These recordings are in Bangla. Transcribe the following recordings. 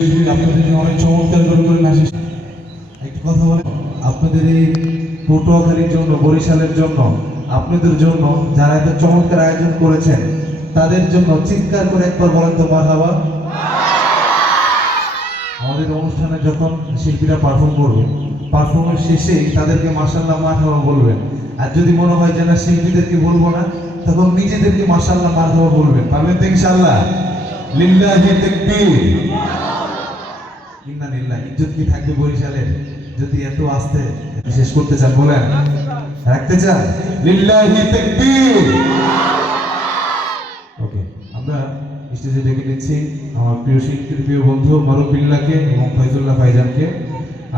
আপনাদেরকে অনেক চমৎকার করে নাচি। একটা কথা বলে, আপনাদের এই পটুয়াখালীর জন্য, বরিশালের জন্য, আপনাদের জন্য যারা এত চমৎকার আয়োজন করেছেন তাদের জন্য চিৎকার করে একবার বলেন তো মারহাবা। আমাদের অনুষ্ঠানে যখন শিল্পীরা পারফর্ম করবে, পারফরমেন্স শেষে তাদেরকে মাশাআল্লাহ মারহাবা বলবেন। আর যদি মনে হয় যে না শিল্পীদেরকে বলবো না, তখন নিজেদেরকে মাশাআল্লাহ মারহাবা বলবেন। পারবেন তো ইনশাআল্লাহ? লিল্লাহি তাকবীর। ইন্নালিল্লাহ। ইজ্জত কি থাকবে বরিশালের যদি এত আস্তে শেষ করতে চান? বলেন, রাখতে চান? লিল্লাহি তাকবীর। ওকে, আমরা স্টেজে ডেকে নিচ্ছি আমার প্রিয় শিল্পীর প্রিয় বন্ধু মারুফ বিল্লাহকে এবং ফয়জুল্লাহ ভাইজানকে।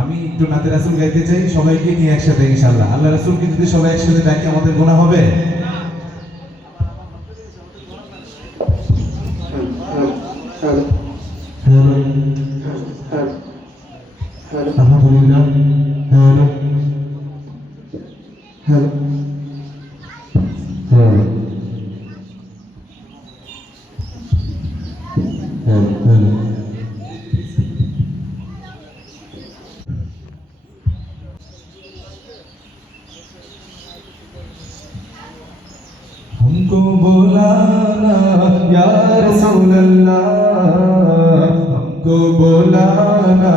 আমি একটু নাতে রাসূল গাইতে চাই, সবাইকে নিয়ে একসাথে ইনশাআল্লাহ। আল্লাহ রাসূলকে যদি সবাই একসাথে ডাকি আমাদের গুনাহ হবে? আলহামদুলিল্লাহ। Hello hello hello hello. हमको बुलाना या रसूल अल्लाह, हमको बुलाना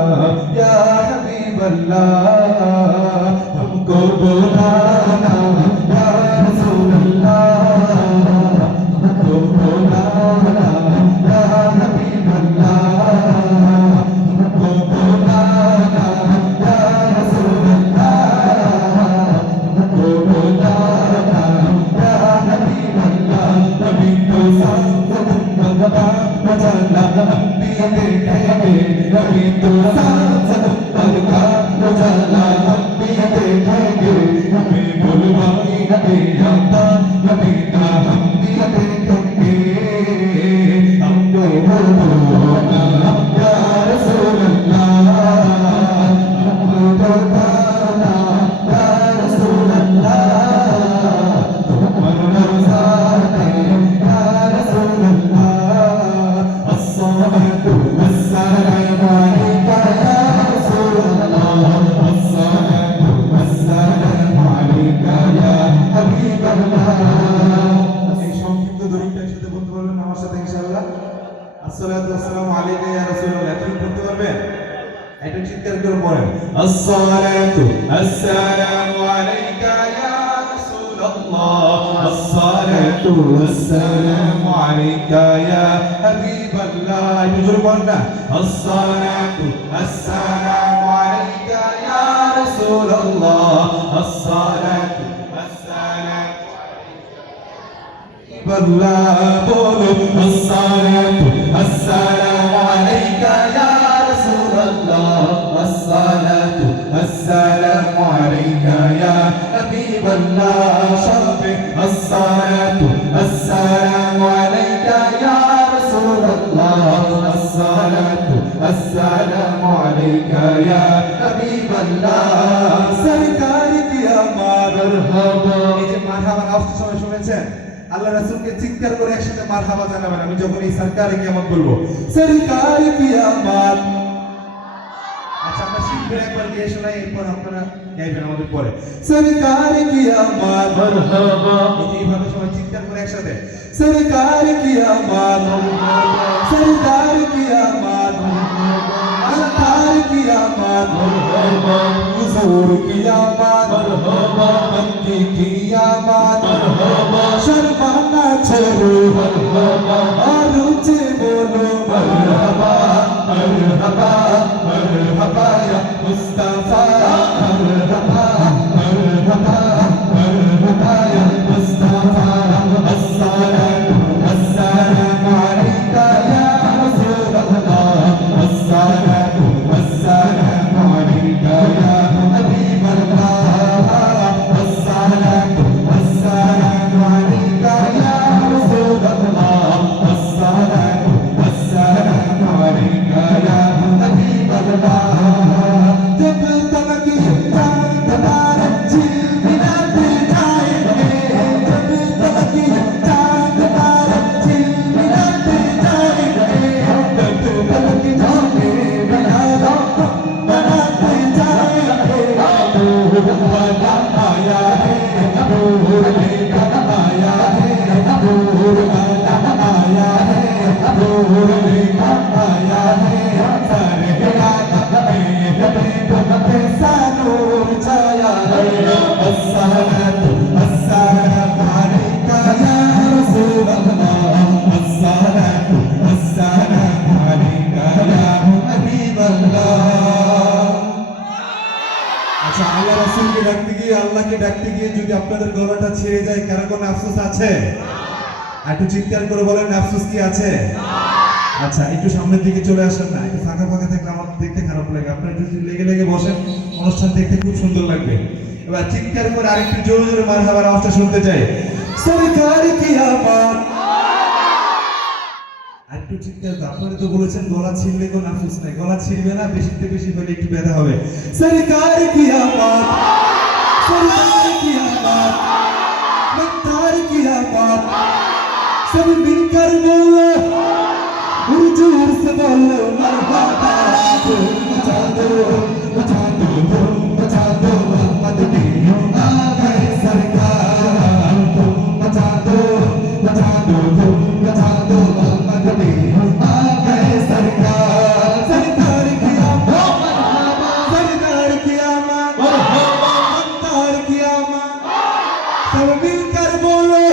या हबीब अल्लाह, हमको बुलाना या रसूल अल्लाह, हमको बुलाना या हबीब अल्लाह, हमको बुलाना या रसूल अल्लाह, हमको बुलाना या हबीब अल्लाह। नबी को साथ बता बचाना हम भी देखेंगे, नबी तो साथ बता बचाना हम भी देखेंगे। हमें बुलवाई हमें आता नबी का हम भी देखेंगे। हमको बुलाना या रसूल अल्लाह, हमको बुलाना या रसूल अल्लाह, तुम पर नज़ारे या रसूल अल्लाह। अस्सलातु वस्सलामु अलैका या रसूल अल्लाह, अस्सलातु वस्सलामु अलैका या हबीब अल्लाह। এই সংক্ষিপ্ত দরুদটা একসাথে বলতে পারবেন আমার সাথে ইনশাআল্লাহ? আসসালাতু ওয়াসসালামু আলাইকা ইয়া রাসূলুল্লাহ। তুমি বলতে পারবেন? এটা চিৎকার করে পড়েন, আসসালাতু আসসালামু আলাইকা ইয়া রাসূলুল্লাহ, আসসালাতু ওয়াসসালামু আলাইকা ইয়া হাবিবাল্লাহ। একটু জোরে বলেন না, আসসালাতু আসসালামু আলাইকা ইয়া রাসূলুল্লাহ, আসসালাতু আসসালামু হাবিবাল্লাহ। বলো আসসালাতু আসসালামু আলাইকা ইয়া রাসূলুল্লাহ, আসসালাতু আসসালামু আলাইকা ইয়া হাবিবাল্লাহ। সবে আসসালাতু আসসালামু আলাইকা ইয়া রাসূলুল্লাহ, আসসালাতু আসসালামু আলাইকা ইয়া হাবিবাল্লাহ। সরকার কি মারহাবা। এই যে মারহাবা আওয়াজটা সবাই শুনেছেন? আল্লাহ রাসূলকে চিৎকার করে একসাথে মারহাবা জানাবেন। আমি যখন এই সরকারে কিয়ামত বলবো, সরকার কিয়ামত। আচ্ছা, আমরা শিখবো একবার গিয়ে শোনাই, এরপর আপনারা গাইবেন আমাদের পরে। সরকার কিয়ামত মারহাবা। এইভাবে সবাই চিৎকার করে একসাথে, সরকার কিয়ামত মারহাবা, সরকার কিয়ামত মারহাবা, সরকার কিয়ামত মারহাবা, হুজুর কিয়ামত মারহাবা, মক্কি কিয়ামত মারহাবা। শর্মানা ছোড়ো মারহাবা, আর উঠে বলো মারহাবা, মারহাবা মারহাবা ইয়া মুস্তাফা, মারহাবা মারহাবা মারহাবা ইয়া মুস্তাফা। আসসালাতু আসসালামু আলাইকা ইয়া রাসূলুল্লাহ, আসসালাতু আসসালামু আলাইকা ইয়া হাবিবাল্লাহ, আসসালাতু আসসালামু আলাইকা ইয়া রাসূলুল্লাহ, আসসালাতু আসসালামু আলাইকা আচ্ছা, আল্লাহ রাসূলকে ডাকতে গিয়ে, আল্লাহকে ডাকতে গিয়ে যদি আপনাদের গলাটা ছেড়ে যায়, কারো কোনো আফসোস আছে? একটু চিৎকার করে বলেন, আফসোস কি আছে? আচ্ছা, একটু সামনের দিকে চলে আসেন না, একটু ফাঁকা ফাঁকা থাকলে আমার দেখতে খারাপ লাগে। আপনারা যদি লেগে লেগে বসেন, অনুষ্ঠান দেখতে খুব সুন্দর লাগবে। এবার চিৎকার করে আরেকটু জোরে জোরে মারহাবার আওয়াজটা শুনতে চাই। সরকার কি আমার, একটু চিৎকার। আপনারা তো বলেছেন গলা ছিঁড়লে কোনো আফসোস নাই, গলা ছিঁড়বে না, বেশিতে বেশি হলে একটু ব্যথা হবে। সরকার কি আমার, সরকার কি আমার, মক্তার কি আমার, সব মিলकर बोलो, हुजूर से बोलो मरहबा, मचा दो मचा दो मचा दो मोहम्मद की आ गए सरकार, मचा दो मचा दो मचा दो मोहम्मद की आ गए सरकार। सरकार की आमद, सरकार की आमद, मक्तार की आमद, सब मिलकर बोलो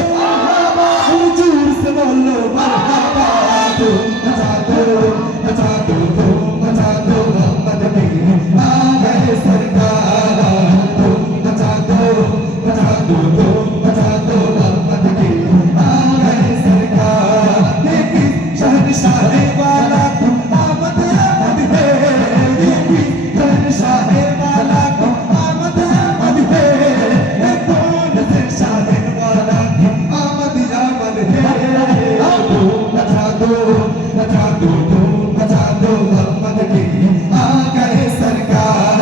हुजूर से बोलो मरहबा, मचा दो मचा दो मचा दो मोहम्मद की आ गए सरकार, मचा दो मचा दो मचा दो मोहम्मद की आ गए सरकार। देखी शहंशाह वाला आमद आमद है, देखी शहंशाह वाला आमद आमद है, ये कौन से शाह वाला आमद आमद है। मचा दो मचा दो मचा दो मोहम्मद की आ गए सरकार,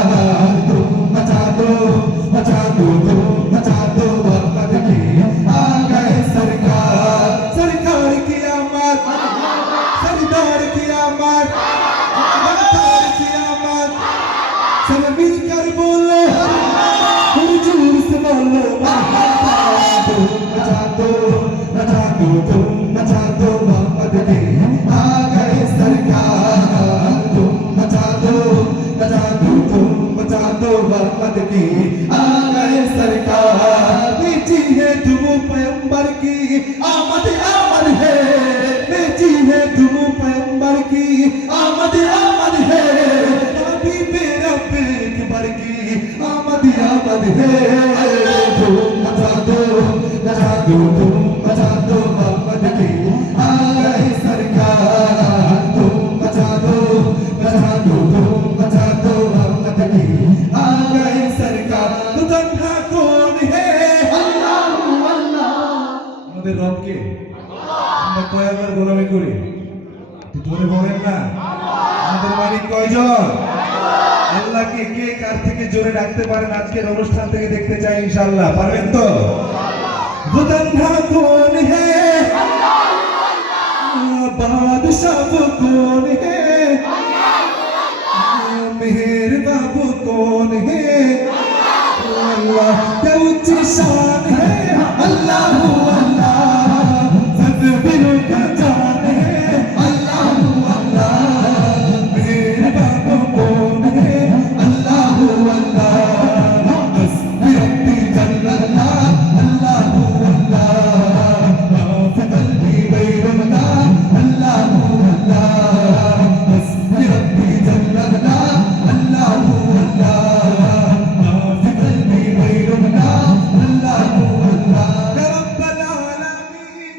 मचा दो मचा दो मचा दो मोहम्मद की आ गए सरकार। सरकार की आमद, सरदार की आमद, मक्तार की आमद, सब मिलकर बोलो हुजूर से बोलो मरहबा, मचा दो मचा दो मचा दो मोहम्मद की आ गए सरकार, मचा दो मचा दो मचा दो मोहम्मद की आ गए सरकार। बेटी है तुम पैगंबर की आमद आमद है, बेटी है तुम पैगंबर की आमद आमद है, नबी मेरा पैगंबर की आमद आमद है। मचा दो मचा दो मचा दो मोहम्मद की आ गए सरकार, मचा दो मचा दो मचा दो मोहम्मद की आ गए सरकार। तो तन्हा कौन है? अल्लाहु अल्लाह। আমাদের রবকে আমরা কয়বার গোলামি করি? একটু জোরে বলেন না। আমাদের মালিক কয়জন? আল্লাহকে কে কার থেকে জোরে ডাকতে পারেন আজকের অনুষ্ঠান থেকে দেখতে চাই ইনশাআল্লাহ। পারবেন তো? वो तन्हा कौन है? बादशाह वो कौन है? मेहर बाबू कौन है? अल्लाह क्या ऊंची शान है, अल्लाह अल्लाह सब दिलों का जान है, अल्लाह अल्लाह मेहर बाबू कौन है? अल्लाह अल्लाह हस्बी रब्बी जल्लल्लाह, अल्लाह अल्लाह माफ़ी क़ल्बी गैरुल्लाह, अल्लाह अल्लाह हस्बी रब्बी जल्लल्लाह, अल्लाह अल्लाह माफ़ी क़ल्बी गैरुल्लाह, अल्लाह अल्लाह या रब्बल आलामीन।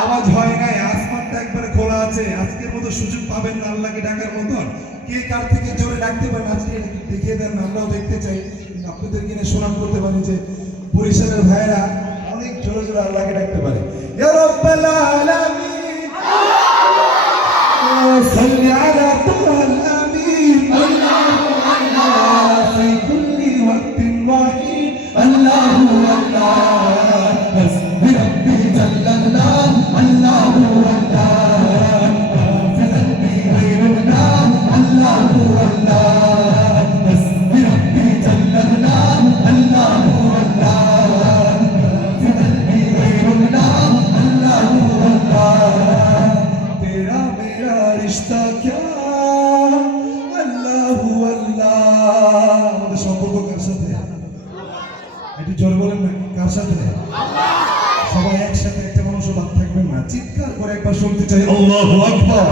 আওয়াজ হয় নাই, আসমানটা একবারে খোলা আছে। আজকের মতো সুযোগ পাবেন না আল্লাহকে ডাকার মতন। কে কার থেকে জোরে ডাকতে পারেন আজকে দেখিয়ে দেন, আমরাও দেখতে চাই। আপনাদের কিনে সুনাম করতে পারি যে বরিশালের ভাইয়েরা অনেক জোরে জোরে আল্লাহকে ডাকতে পারে। ইয়া রাব্বাল আলামিন সাল্লি আলা তাহাল আমিন, আল্লাহু আল্লাহ ফি কুল্লি ওয়াক্তিন ওয়াহিদ, আল্লাহু আল্লাহ হাসবি রাব্বি জাল্লাল্লাহ, আল্লাহু আল্লাহ মাফি क़ल्बি গৈরুল্লাহ, আল্লাহু আল্লাহ হাসবি রাব্বি জাল্লাল্লাহ, আল্লাহু আল্লাহ মাফি क़ल्बি গৈরুল্লাহ, আল্লাহু আল্লাহ तेरा मेरा रिश्ता क्या, अल्लाहु अल्लाह। আমাদের সম্পর্ক কার সাথে? একটু জোরে বলেন না, কার সাথে? সবাই একসাথে, একটা মানুষও বাদ থাকবেন না। চিৎকার করে একবার শুনতে চাই, আল্লাহু আকবার।